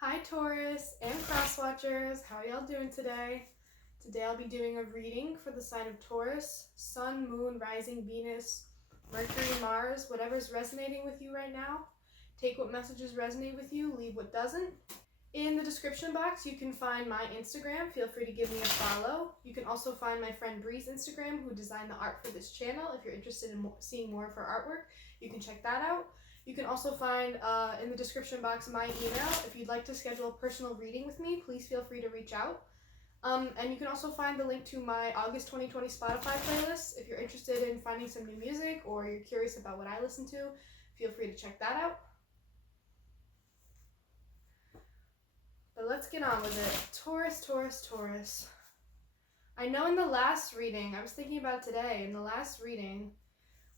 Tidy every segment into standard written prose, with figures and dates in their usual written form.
Hi Taurus and cross watchers, how are y'all doing today? Today I'll be doing a reading for the sign of Taurus, Sun, Moon, Rising, Venus, Mercury, Mars, whatever's resonating with you right now. Take what messages resonate with you, leave what doesn't. In the description box you can find my Instagram, feel free to give me a follow. You can also find my friend Bree's Instagram who designed the art for this channel. If you're interested in seeing more of her artwork, you can check that out. You can also find in the description box my email. If you'd like to schedule a personal reading with me, please feel free to reach out. And you can also find the link to my August 2020 Spotify playlist. If you're interested in finding some new music or you're curious about what I listen to, feel free to check that out. But let's get on with it. Taurus, Taurus, Taurus. I know in the last reading, I was thinking about it today, in the last reading,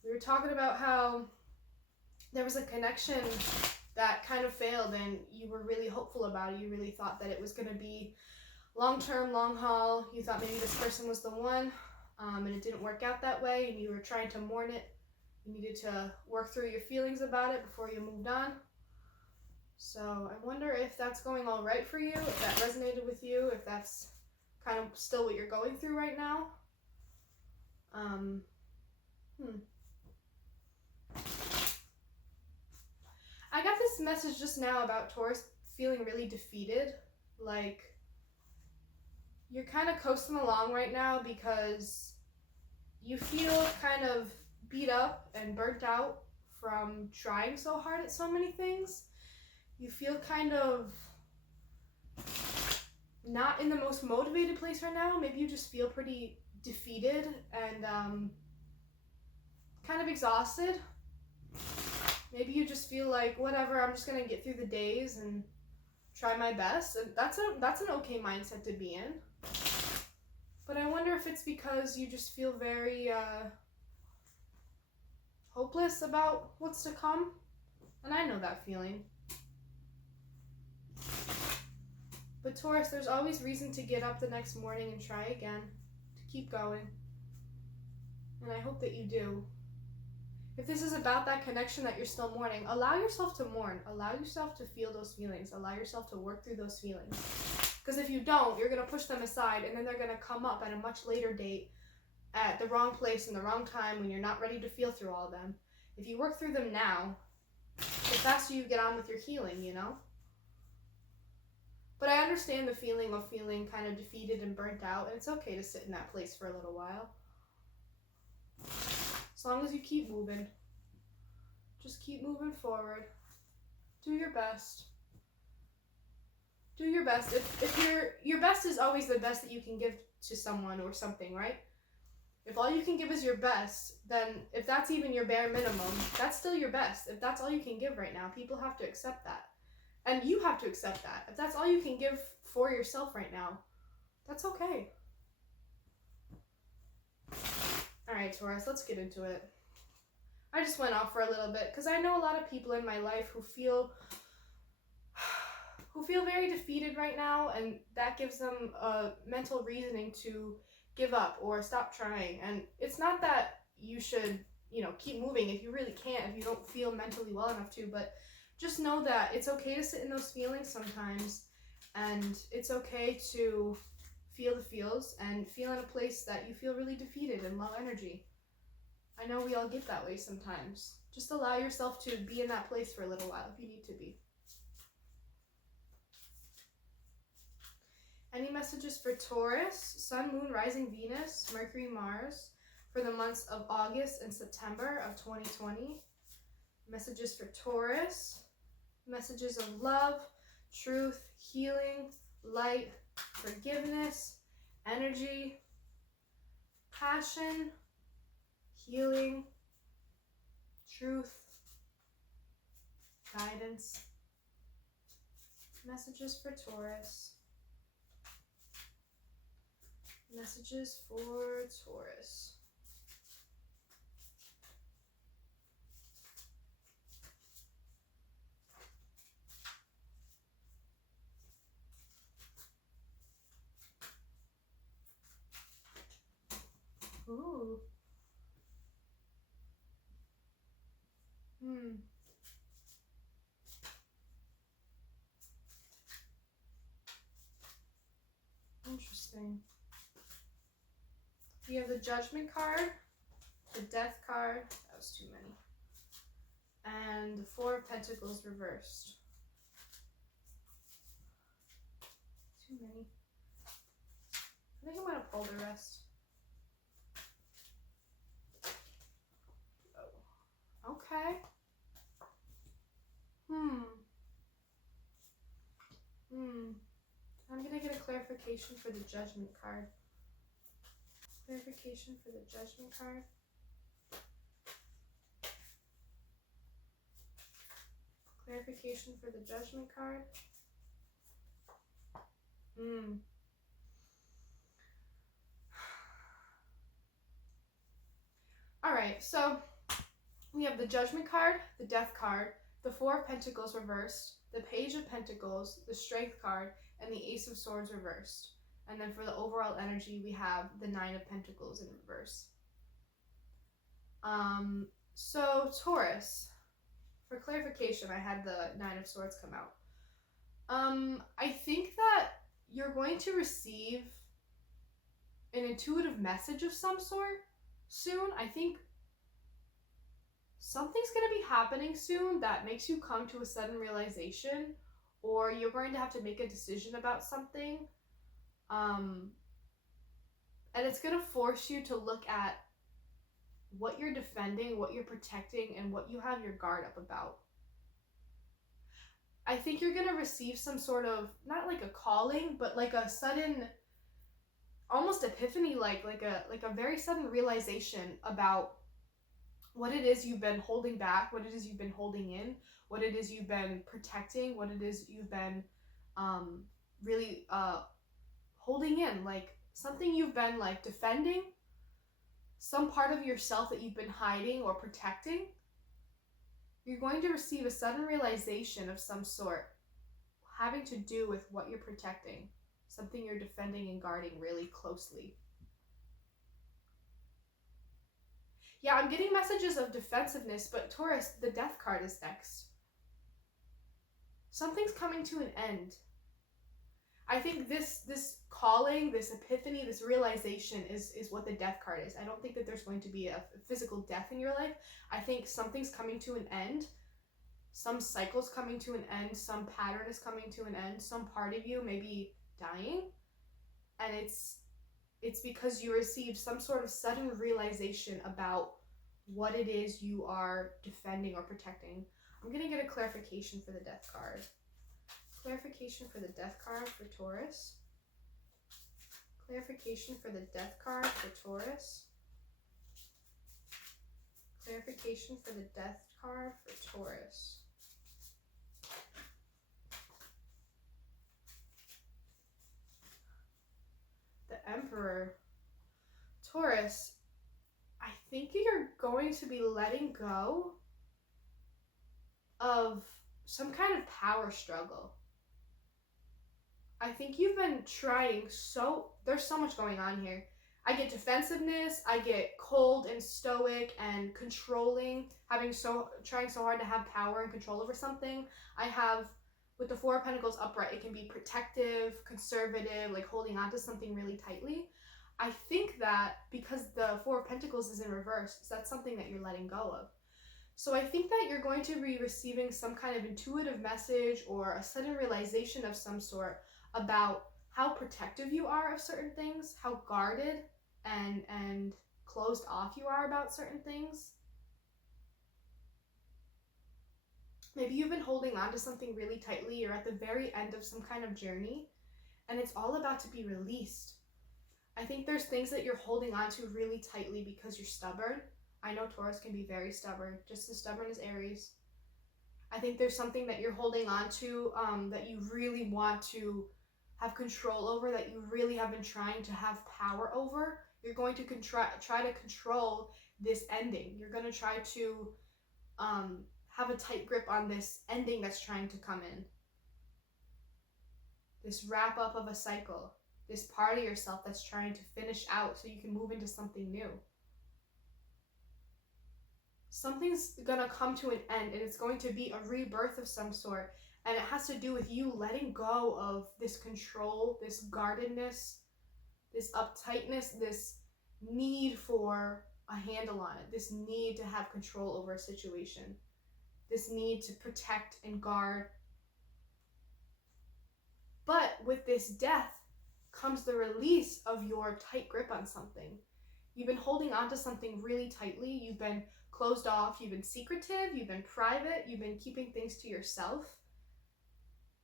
we were talking about how there was a connection that kind of failed and you were really hopeful about it. You really thought that it was going to be long-term, long haul. You thought maybe this person was the one, and it didn't work out that way, and you were trying to mourn it. You needed to work through your feelings about it before you moved on. So I wonder if that's going all right for you, if that resonated with you, if that's kind of still what you're going through right now. I got this message just now about Taurus feeling really defeated. Like, you're kind of coasting along right now because you feel kind of beat up and burnt out from trying so hard at so many things. You feel kind of not in the most motivated place right now. Maybe you just feel pretty defeated and kind of exhausted. Maybe you just feel like, whatever, I'm just gonna get through the days and try my best. And that's an okay mindset to be in. But I wonder if it's because you just feel very hopeless about what's to come. And I know that feeling. But Taurus, there's always reason to get up the next morning and try again, to keep going. And I hope that you do. If this is about that connection that you're still mourning, allow yourself to mourn. Allow yourself to feel those feelings. Allow yourself to work through those feelings. Because if you don't, you're going to push them aside, and then they're going to come up at a much later date, at the wrong place and the wrong time when you're not ready to feel through all of them. If you work through them now, the faster you get on with your healing, you know? But I understand the feeling of feeling kind of defeated and burnt out, and it's okay to sit in that place for a little while. As long as you keep moving. Just keep moving forward. Do your best. Do your best. If your best is always the best that you can give to someone or something, right? If all you can give is your best, then if that's even your bare minimum, that's still your best. If that's all you can give right now, people have to accept that. And you have to accept that. If that's all you can give for yourself right now, that's okay. Alright, Taurus, let's get into it. I just went off for a little bit because I know a lot of people in my life who feel very defeated right now, and that gives them a mental reasoning to give up or stop trying. And it's not that you should, keep moving if you really can't, if you don't feel mentally well enough to, but just know that it's okay to sit in those feelings sometimes, and it's okay to feel the feels and feel in a place that you feel really defeated and low energy. I know we all get that way sometimes. Just allow yourself to be in that place for a little while if you need to be. Any messages for Taurus, Sun, Moon, Rising, Venus, Mercury, Mars for the months of August and September of 2020? Messages for Taurus, messages of love, truth, healing, light, forgiveness, energy, passion, healing, truth, guidance. Messages for Taurus. Messages for Taurus. Ooh. We have the Judgment card, the Death card, that was too many, and the Four of Pentacles reversed. Too many. I think I'm going to pull the rest. Oh. Okay. I'm going to get a clarification for the Judgment card. Clarification for the Judgment card. Clarification for the Judgment card. Alright, so we have the Judgment card, the Death card, the Four of Pentacles reversed, the Page of Pentacles, the Strength card, and the Ace of Swords reversed. And then for the overall energy, we have the Nine of Pentacles in reverse. So Taurus, for clarification, I had the Nine of Swords come out. I think that you're going to receive an intuitive message of some sort soon. I think something's going to be happening soon that makes you come to a sudden realization, or you're going to have to make a decision about something. And it's going to force you to look at what you're defending, what you're protecting, and what you have your guard up about. I think you're going to receive some sort of, not like a calling, but like a sudden, almost epiphany, like a very sudden realization about what it is you've been holding back, what it is you've been holding in, what it is you've been protecting, what it is you've been really holding in, like something you've been like defending, some part of yourself that you've been hiding or protecting. You're going to receive a sudden realization of some sort having to do with what you're protecting, something you're defending and guarding really closely. Yeah, I'm getting messages of defensiveness, but Taurus, the Death card is next. Something's coming to an end. I think this calling, this epiphany, this realization is what the Death card is. I don't think that there's going to be a physical death in your life. I think something's coming to an end. Some cycle's coming to an end. Some pattern is coming to an end. Some part of you may be dying. And it's because you received some sort of sudden realization about what it is you are defending or protecting. I'm going to get a clarification for the Death card. Clarification for the Death card for Taurus. Clarification for the Death card for Taurus. Clarification for the Death card for Taurus. The Emperor. Taurus, I think you're going to be letting go of some kind of power struggle. I think you've been trying there's so much going on here. I get defensiveness, I get cold and stoic and controlling, trying so hard to have power and control over something. I have, with the Four of Pentacles upright, it can be protective, conservative, like holding on to something really tightly. I think that because the Four of Pentacles is in reverse, so that's something that you're letting go of. So I think that you're going to be receiving some kind of intuitive message or a sudden realization of some sort about how protective you are of certain things, how guarded and closed off you are about certain things. Maybe you've been holding on to something really tightly. You're at the very end of some kind of journey, and it's all about to be released. I think there's things that you're holding on to really tightly because you're stubborn. I know Taurus can be very stubborn, just as stubborn as Aries. I think there's something that you're holding on to that you really want to have control over, that you really have been trying to have power over. You're going to try to control this ending. You're going to try to have a tight grip on this ending that's trying to come in. This wrap up of a cycle. This part of yourself that's trying to finish out so you can move into something new. Something's gonna come to an end, and it's going to be a rebirth of some sort, and it has to do with you letting go of this control, this guardedness, this uptightness, this need for a handle on it, this need to have control over a situation, this need to protect and guard. But with this death comes the release of your tight grip on something. You've been holding on to something really tightly. You've been closed off. You've been secretive. You've been private. You've been keeping things to yourself.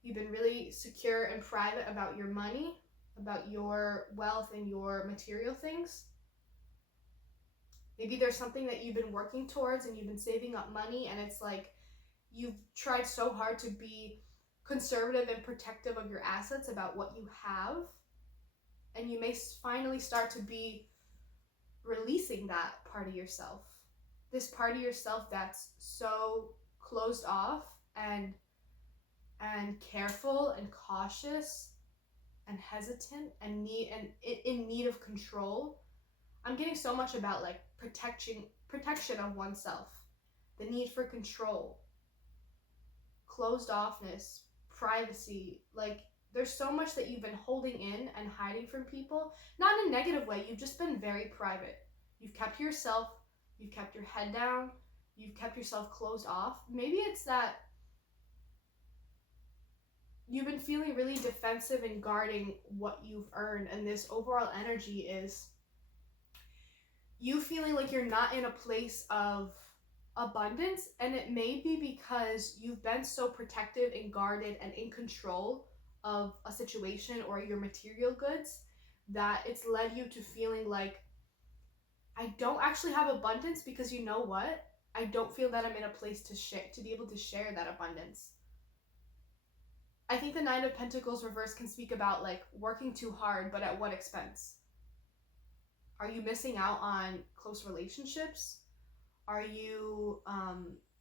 You've been really secure and private about your money, about your wealth and your material things. Maybe there's something that you've been working towards and you've been saving up money, and it's like you've tried so hard to be conservative and protective of your assets about what you have, and you may finally start to be releasing that part of yourself. This part of yourself that's so closed off and careful and cautious and hesitant and in need of control. I'm getting so much about like protection of oneself, the need for control, closed offness, privacy. Like there's so much that you've been holding in and hiding from people, not in a negative way. You've just been very private. You've kept yourself, you've kept your head down, you've kept yourself closed off. Maybe it's that you've been feeling really defensive and guarding what you've earned, and this overall energy is you feeling like you're not in a place of abundance, and it may be because you've been so protective and guarded and in control of a situation or your material goods that it's led you to feeling like, I don't actually have abundance because you know what? I don't feel that I'm in a place to share, to be able to share that abundance. I think the Nine of Pentacles reverse can speak about like working too hard, but at what expense? Are you missing out on close relationships? Are you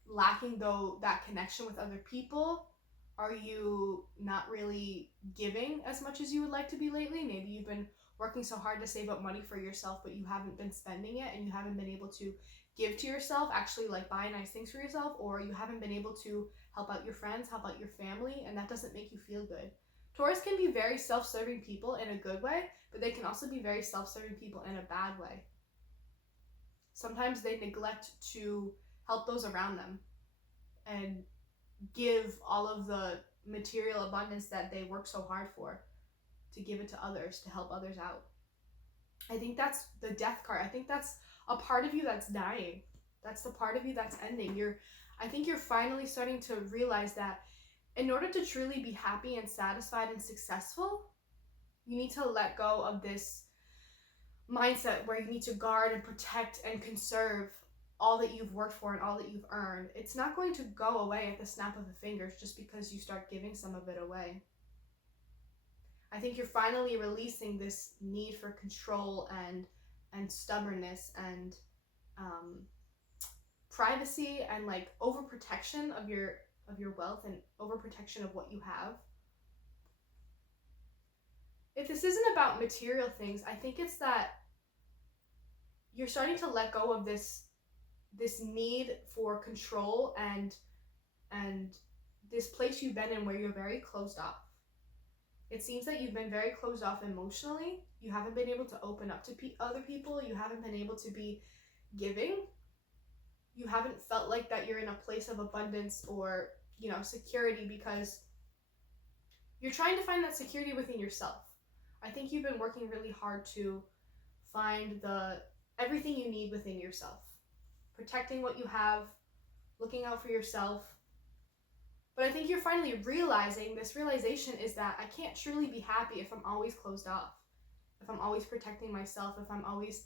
lacking that connection with other people? Are you not really giving as much as you would like to be lately? Maybe you've been working so hard to save up money for yourself, but you haven't been spending it, and you haven't been able to give to yourself, actually like buy nice things for yourself, or you haven't been able to help out your friends, help out your family, and that doesn't make you feel good. Taurus can be very self-serving people in a good way, but they can also be very self-serving people in a bad way. Sometimes they neglect to help those around them and give all of the material abundance that they work so hard for, to give it to others, to help others out. I think that's the death card. I think that's a part of you that's dying. That's the part of you that's ending. I think you're finally starting to realize that in order to truly be happy and satisfied and successful, you need to let go of this mindset where you need to guard and protect and conserve all that you've worked for and all that you've earned. It's not going to go away at the snap of the fingers just because you start giving some of it away. I think you're finally releasing this need for control and stubbornness and privacy and like overprotection of your wealth and overprotection of what you have. If this isn't about material things, I think it's that you're starting to let go of this need for control and this place you've been in where you're very closed off. It seems that you've been very closed off emotionally. You haven't been able to open up to other people. You haven't been able to be giving. You haven't felt like that you're in a place of abundance or, security, because you're trying to find that security within yourself. I think you've been working really hard to find everything you need within yourself. Protecting what you have, looking out for yourself. But I think you're finally realizing, this realization is that I can't truly be happy if I'm always closed off, if I'm always protecting myself, if I'm always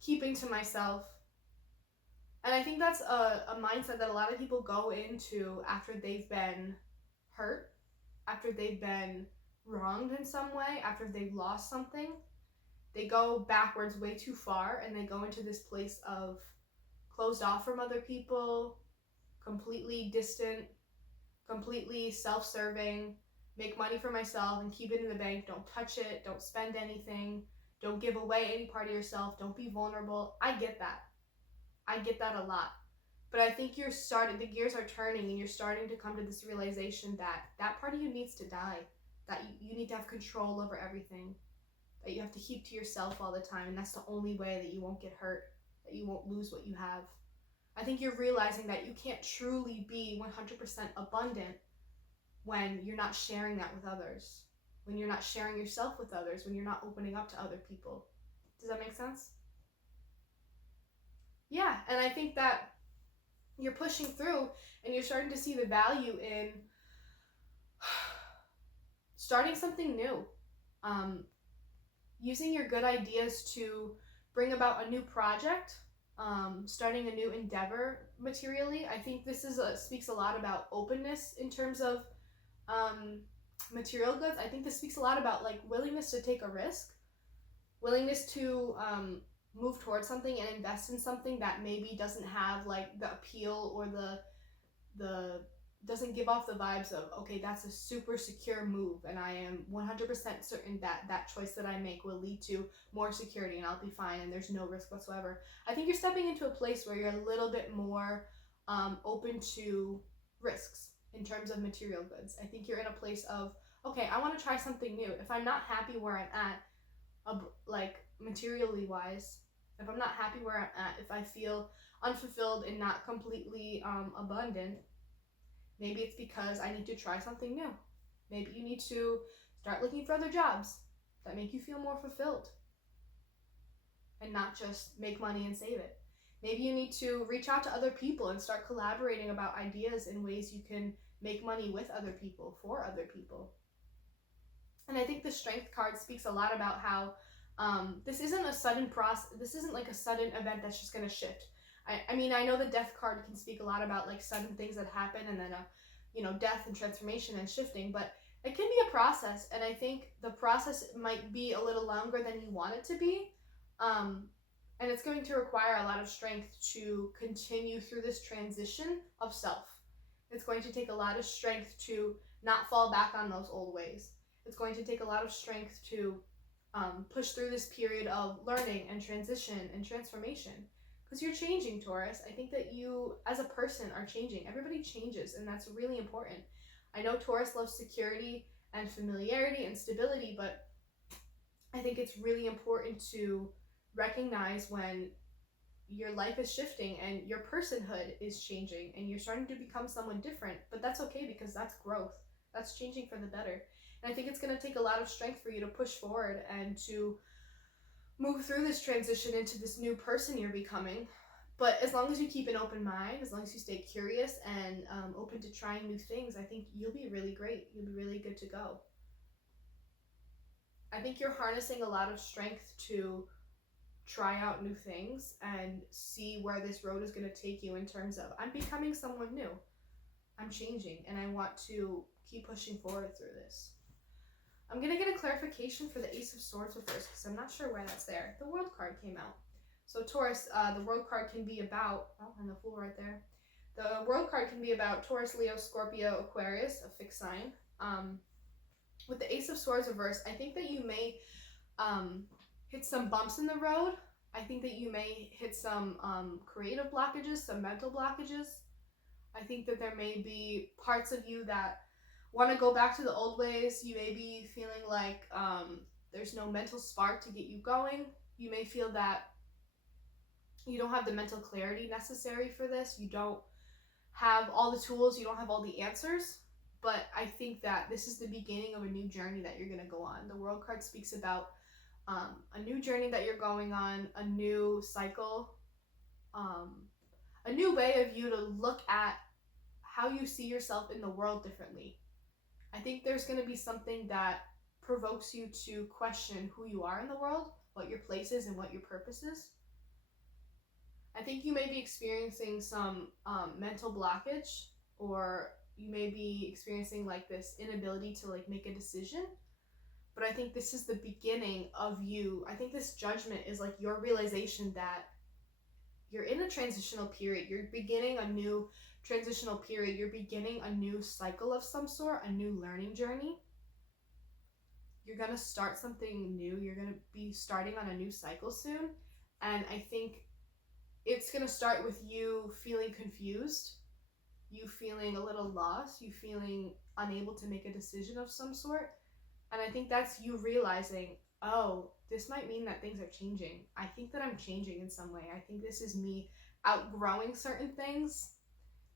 keeping to myself. And I think that's a mindset that a lot of people go into after they've been hurt, after they've been wronged in some way, after they've lost something. They go backwards way too far, and they go into this place of closed off from other people, completely distant, completely self-serving, make money for myself and keep it in the bank, don't touch it, don't spend anything, don't give away any part of yourself, don't be vulnerable. I get that a lot. But I think the gears are turning, and you're starting to come to this realization that that part of you needs to die, that you need to have control over everything, that you have to keep to yourself all the time, and that's the only way that you won't get hurt, that you won't lose what you have. I think you're realizing that you can't truly be 100% abundant when you're not sharing that with others, when you're not sharing yourself with others, when you're not opening up to other people. Does that make sense? Yeah, and I think that you're pushing through and you're starting to see the value in starting something new, using your good ideas to bring about a new project, starting a new endeavor materially. I think this speaks a lot about openness in terms of material goods. I think this speaks a lot about like willingness to take a risk, willingness to move towards something and invest in something that maybe doesn't have like the appeal or the doesn't give off the vibes of, okay, that's a super secure move and I am 100% certain that that choice that I make will lead to more security and I'll be fine and there's no risk whatsoever. I think you're stepping into a place where you're a little bit more open to risks in terms of material goods. I think you're in a place of, okay, I want to try something new. If I'm not happy where I'm at, like materially wise, if I'm not happy where I'm at, if I feel unfulfilled and not completely abundant, maybe it's because I need to try something new. Maybe you need to start looking for other jobs that make you feel more fulfilled and not just make money and save it. Maybe you need to reach out to other people and start collaborating about ideas and ways you can make money with other people, for other people. And I think the Strength card speaks a lot about how this isn't a sudden process. This isn't like a sudden event that's just going to shift. I mean, I know the Death card can speak a lot about like sudden things that happen and then death and transformation and shifting, but it can be a process, and I think the process might be a little longer than you want it to be, and it's going to require a lot of strength to continue through this transition of self. It's going to take a lot of strength to not fall back on those old ways. It's going to take a lot of strength to push through this period of learning and transition and transformation. Because you're changing, Taurus. I think that you, as a person, are changing. Everybody changes, and that's really important. I know Taurus loves security and familiarity and stability, but I think it's really important to recognize when your life is shifting and your personhood is changing and you're starting to become someone different, but that's okay because that's growth. That's changing for the better. And I think it's going to take a lot of strength for you to push forward and to move through this transition into this new person you're becoming. But as long as you keep an open mind, as long as you stay curious and open to trying new things, I think you'll be really great. You'll be really good to go. I think you're harnessing a lot of strength to try out new things and see where this road is going to take you in terms of, I'm becoming someone new. I'm changing and I want to keep pushing forward through this. I'm going to get a clarification for the Ace of Swords reverse because I'm not sure why that's there. The World card came out. So Taurus, the World card can be about, and the Fool right there. The World card can be about Taurus, Leo, Scorpio, Aquarius, a fixed sign. With the Ace of Swords reverse, I think that you may hit some bumps in the road. I think that you may hit some creative blockages, some mental blockages. I think that there may be parts of you that want to go back to the old ways. You may be feeling like there's no mental spark to get you going. You may feel that you don't have the mental clarity necessary for this. You don't have all the tools. You don't have all the answers. But I think that this is the beginning of a new journey that you're going to go on. The World card speaks about a new journey that you're going on, a new cycle, a new way of you to look at how you see yourself in the world differently. I think there's going to be something that provokes you to question who you are in the world, what your place is, and what your purpose is. I think you may be experiencing some mental blockage, or you may be experiencing like this inability to like make a decision. But I think this is the beginning of you. I think this judgment is like your realization that you're in a transitional period. You're beginning a new transitional period. You're beginning a new cycle of some sort, a new learning journey. You're going to start something new. You're going to be starting on a new cycle soon. And I think it's going to start with you feeling confused, you feeling a little lost, you feeling unable to make a decision of some sort. And I think that's you realizing, oh, this might mean that things are changing. I think that I'm changing in some way. I think this is me outgrowing certain things.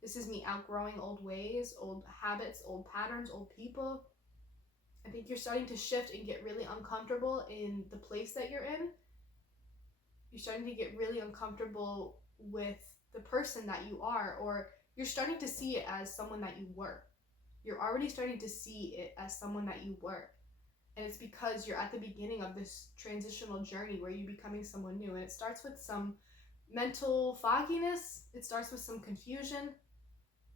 This is me outgrowing old ways, old habits, old patterns, old people. I think you're starting to shift and get really uncomfortable in the place that you're in. You're starting to get really uncomfortable with the person that you are, or you're starting to see it as someone that you were. You're already starting to see it as someone that you were. And it's because you're at the beginning of this transitional journey where you're becoming someone new. And it starts with some mental fogginess. It starts with some confusion.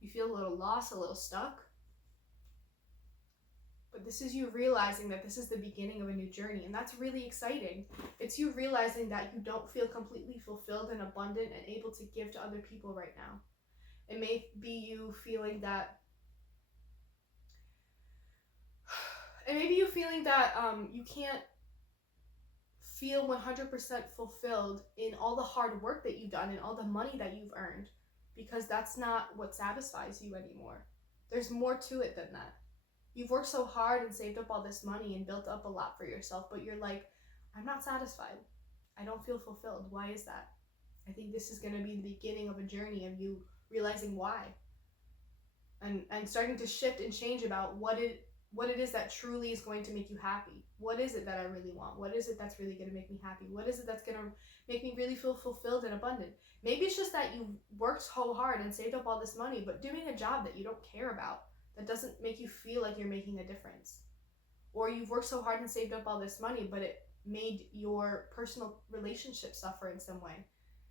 You feel a little lost, a little stuck. But this is you realizing that this is the beginning of a new journey. And that's really exciting. It's you realizing that you don't feel completely fulfilled and abundant and able to give to other people right now. It may be you feeling that you can't feel 100% fulfilled in all the hard work that you've done and all the money that you've earned, because that's not what satisfies you anymore. There's more to it than that. You've worked so hard and saved up all this money and built up a lot for yourself, but you're like, I'm not satisfied. I don't feel fulfilled. Why is that? I think this is going to be the beginning of a journey of you realizing why, and starting to shift and change about what it is that truly is going to make you happy. What is it that I really want? What is it that's really going to make me happy? What is it that's going to make me really feel fulfilled and abundant? Maybe it's just that you worked so hard and saved up all this money, but doing a job that you don't care about, that doesn't make you feel like you're making a difference. Or you've worked so hard and saved up all this money, but it made your personal relationship suffer in some way.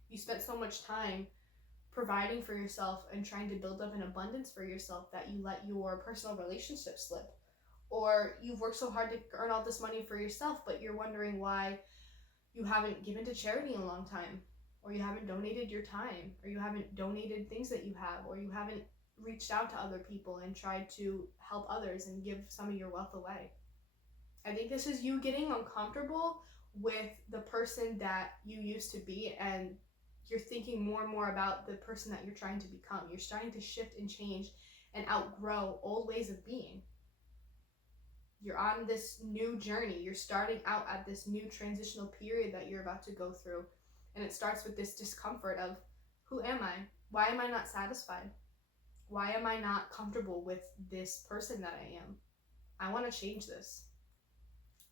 You spent so much time providing for yourself and trying to build up an abundance for yourself that you let your personal relationship slip. Or you've worked so hard to earn all this money for yourself, but you're wondering why you haven't given to charity in a long time, or you haven't donated your time, or you haven't donated things that you have, or you haven't reached out to other people and tried to help others and give some of your wealth away. I think this is you getting uncomfortable with the person that you used to be, and you're thinking more and more about the person that you're trying to become. You're starting to shift and change and outgrow old ways of being. You're on this new journey. You're starting out at this new transitional period that you're about to go through. And it starts with this discomfort of, who am I? Why am I not satisfied? Why am I not comfortable with this person that I am? I want to change this.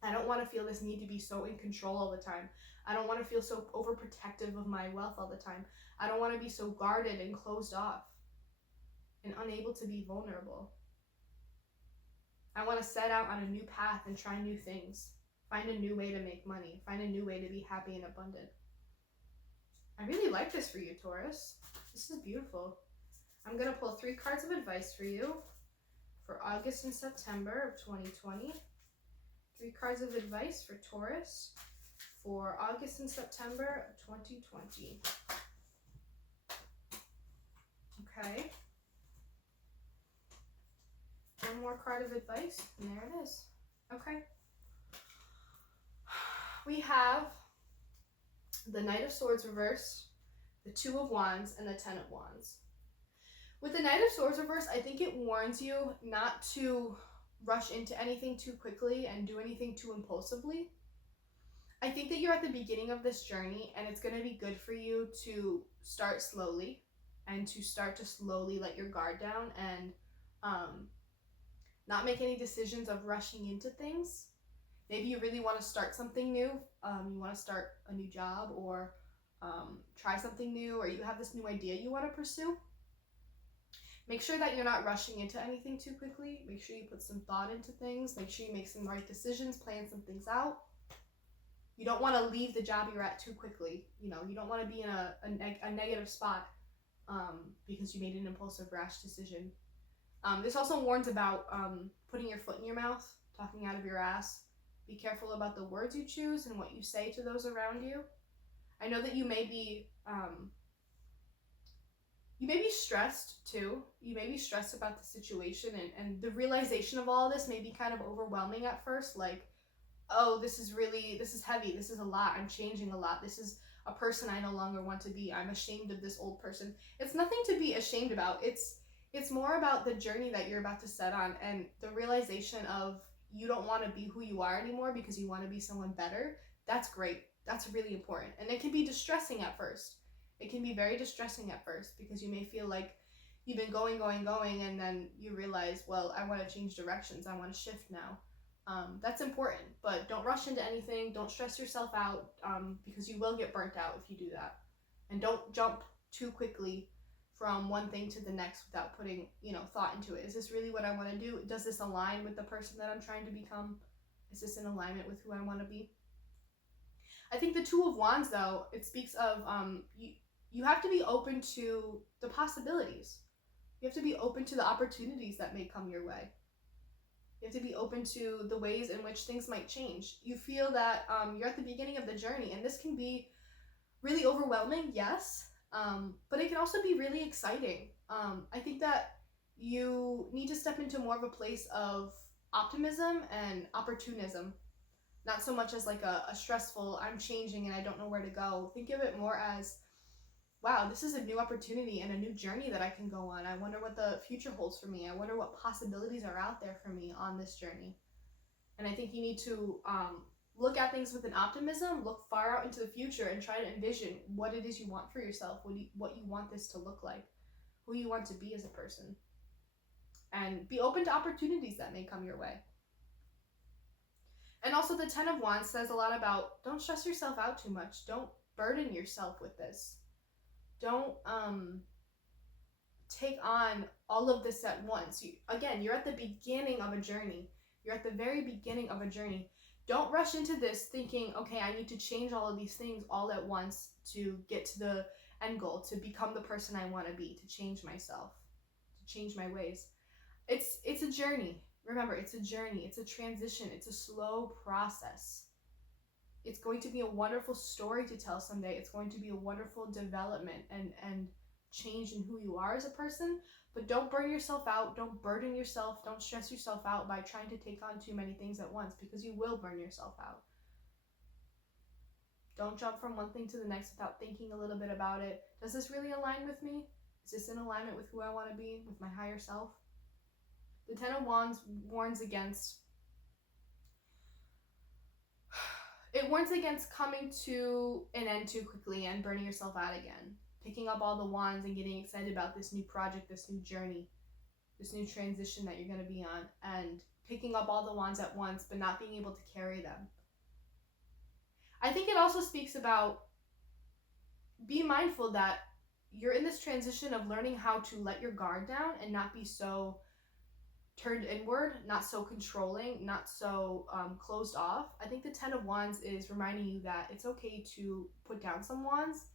I don't want to feel this need to be so in control all the time. I don't want to feel so overprotective of my wealth all the time. I don't want to be so guarded and closed off and unable to be vulnerable. I want to set out on a new path and try new things. Find a new way to make money. Find a new way to be happy and abundant. I really like this for you, Taurus. This is beautiful. I'm going to pull 3 cards of advice for you for August and September of 2020. 3 cards of advice for Taurus for August and September of 2020. Okay. 1 more card of advice, and there it is. Okay. We have the Knight of Swords reversed, the 2 of Wands, and the 10 of Wands. With the Knight of Swords reversed, I think it warns you not to rush into anything too quickly and do anything too impulsively. I think that you're at the beginning of this journey, and it's going to be good for you to start slowly and to start to slowly let your guard down and not make any decisions of rushing into things. Maybe you really want to start something new. You want to start a new job, or try something new, or you have this new idea you want to pursue. Make sure that you're not rushing into anything too quickly. Make sure you put some thought into things. Make sure you make some right decisions, plan some things out. You don't want to leave the job you're at too quickly. You don't want to be in a negative spot because you made an impulsive, rash decision. This also warns about putting your foot in your mouth, talking out of your ass. Be careful about the words you choose and what you say to those around you. I know that you may be stressed too. You may be stressed about the situation, and the realization of all of this may be kind of overwhelming at first. Like, oh, this is heavy. This is a lot. I'm changing a lot. This is a person I no longer want to be. I'm ashamed of this old person. It's nothing to be ashamed about. It's more about the journey that you're about to set on, and the realization of, you don't want to be who you are anymore because you want to be someone better, that's great. That's really important. And it can be distressing at first. It can be very distressing at first because you may feel like you've been going, and then you realize, well, I want to change directions. I want to shift now. That's important, but don't rush into anything. Don't stress yourself out because you will get burnt out if you do that. And don't jump too quickly from one thing to the next without putting, thought into it. Is this really what I want to do? Does this align with the person that I'm trying to become? Is this in alignment with who I want to be? I think the Two of Wands, though, it speaks of you have to be open to the possibilities. You have to be open to the opportunities that may come your way. You have to be open to the ways in which things might change. You feel that you're at the beginning of the journey, and this can be really overwhelming, yes, but it can also be really exciting. I think that you need to step into more of a place of optimism and opportunism, not so much as like a stressful, I'm changing and I don't know where to go. Think of it more as, wow, this is a new opportunity and a new journey that I can go on. I wonder what the future holds for me. I wonder what possibilities are out there for me on this journey. And I think you need to look at things with an optimism, look far out into the future, and try to envision what it is you want for yourself, what you want this to look like, who you want to be as a person. And be open to opportunities that may come your way. And also the Ten of Wands says a lot about don't stress yourself out too much. Don't burden yourself with this. Don't take on all of this at once. You're at the beginning of a journey. You're at the very beginning of a journey. Don't rush into this thinking, okay, I need to change all of these things all at once to get to the end goal, to become the person I want to be, to change myself, to change my ways. It's a journey. Remember, it's a journey. It's a transition. It's a slow process. It's going to be a wonderful story to tell someday. It's going to be a wonderful development and change in who you are as a person. But don't burn yourself out. Don't burden yourself. Don't stress yourself out by trying to take on too many things at once, because you will burn yourself out. Don't jump from one thing to the next without thinking a little bit about it. Does this really align with me? Is this in alignment with who I want to be, with my higher self? The Ten of Wands warns against coming to an end too quickly and burning yourself out again. Picking up all the wands and getting excited about this new project, this new journey, this new transition that you're going to be on, and picking up all the wands at once but not being able to carry them. I think it also speaks about be mindful that you're in this transition of learning how to let your guard down and not be so turned inward, not so controlling, not so closed off. I think the Ten of Wands is reminding you that it's okay to put down some wands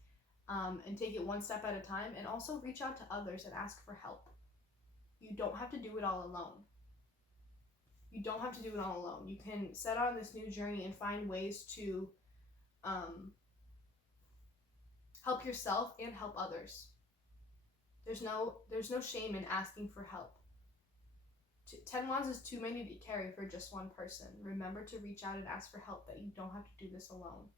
and take it one step at a time, and also reach out to others and ask for help. You don't have to do it all alone. You don't have to do it all alone. You can set on this new journey and find ways to help yourself and help others. There's no shame in asking for help. 10 wands is too many to carry for just one person. Remember to reach out and ask for help, that you don't have to do this alone.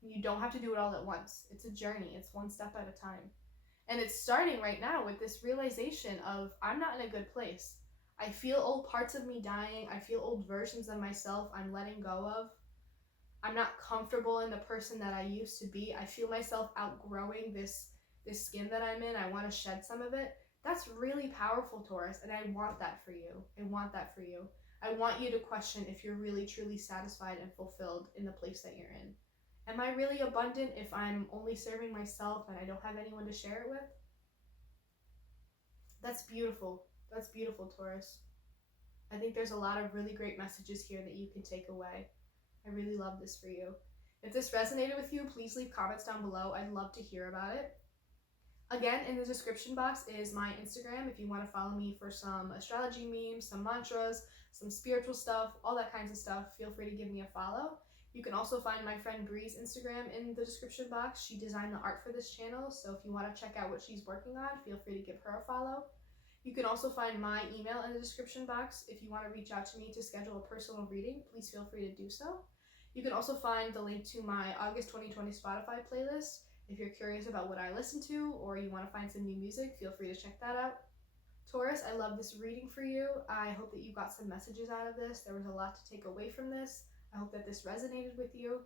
You don't have to do it all at once. It's a journey. It's one step at a time. And it's starting right now with this realization of, I'm not in a good place. I feel old parts of me dying. I feel old versions of myself I'm letting go of. I'm not comfortable in the person that I used to be. I feel myself outgrowing this skin that I'm in. I want to shed some of it. That's really powerful, Taurus, and I want that for you. I want that for you. I want you to question if you're really, truly satisfied and fulfilled in the place that you're in. Am I really abundant if I'm only serving myself and I don't have anyone to share it with? That's beautiful. That's beautiful, Taurus. I think there's a lot of really great messages here that you can take away. I really love this for you. If this resonated with you, please leave comments down below. I'd love to hear about it. Again, in the description box is my Instagram if you want to follow me for some astrology memes, some mantras, some spiritual stuff, all that kinds of stuff. Feel free to give me a follow. You can also find my friend Bree's Instagram in the description box. She designed the art for this channel, so if you want to check out what she's working on, feel free to give her a follow. You can also find my email in the description box. If you want to reach out to me to schedule a personal reading, please feel free to do so. You can also find the link to my August 2020 Spotify playlist. If you're curious about what I listen to or you want to find some new music, feel free to check that out. Taurus, I love this reading for you. I hope that you got some messages out of this. There was a lot to take away from this. I hope that this resonated with you.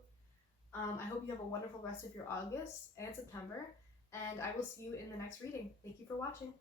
I hope you have a wonderful rest of your August and September, and I will see you in the next reading. Thank you for watching.